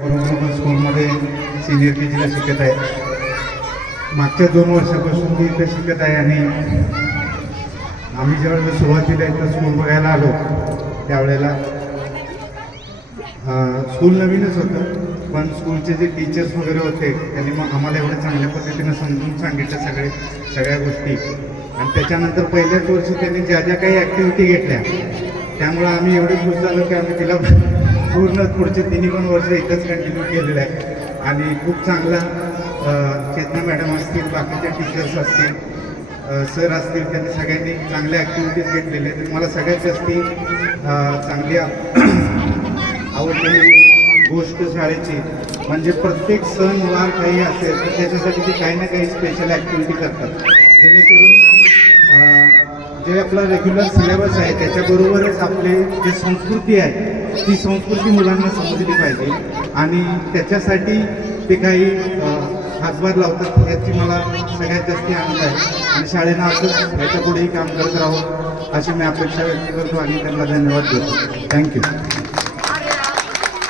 बरोबर स्कूलमध्ये senior K जीला शिकत आहे. मागच्या 2 वर्षापासून मी इथं शिकत आहे आणि आम्ही जेव्हा सुरुवातीला इथं स्कूल बघायला आलो त्यावेळेला स्कूल नवीनच होतं, पण स्कूलचे जे टीचर्स वगैरे होते त्यांनी मग आम्हाला एवढं चांगल्या पद्धतीनं समजून सांगितलं सगळ्या गोष्टी. आणि त्याच्यानंतर पहिल्याच वर्षी त्यांनी ज्या ज्या काही ॲक्टिव्हिटी घेतल्या त्यामुळं आम्ही एवढे खुश झालो की आम्ही तिला पूर्ण पुढचे 3 पण वर्ष इथंच कंटिन्यू केलेलं आहे. आणि खूप चांगला चेतना मॅडम असतील, बाकीच्या टीचर्स असतील, सर असतील, त्यांनी सगळ्यांनी चांगल्या ॲक्टिव्हिटीज घेतलेल्या आहेत. मला सगळ्यात जास्ती चांगली आवडलेली गोष्ट शाळेची म्हणजे प्रत्येक सण वार काही असेल तर त्याच्यासाठी ते काही ना काही स्पेशल ॲक्टिव्हिटी करतात, जेणेकरून जे आपला रेग्युलर सिलेबस आहे त्याच्याबरोबरच आपली जी संस्कृती आहे ती संस्कृती मुलांना समजली पाहिजे आणि त्याच्यासाठी ते काही हातभार लावतात. याची मला सगळ्यात जास्त आनंद आहे आणि शाळेनं असंच याच्यापुढेही काम करत राहावं अशी मी अपेक्षा व्यक्त करतो आणि त्यांना धन्यवाद देतो. थँक्यू.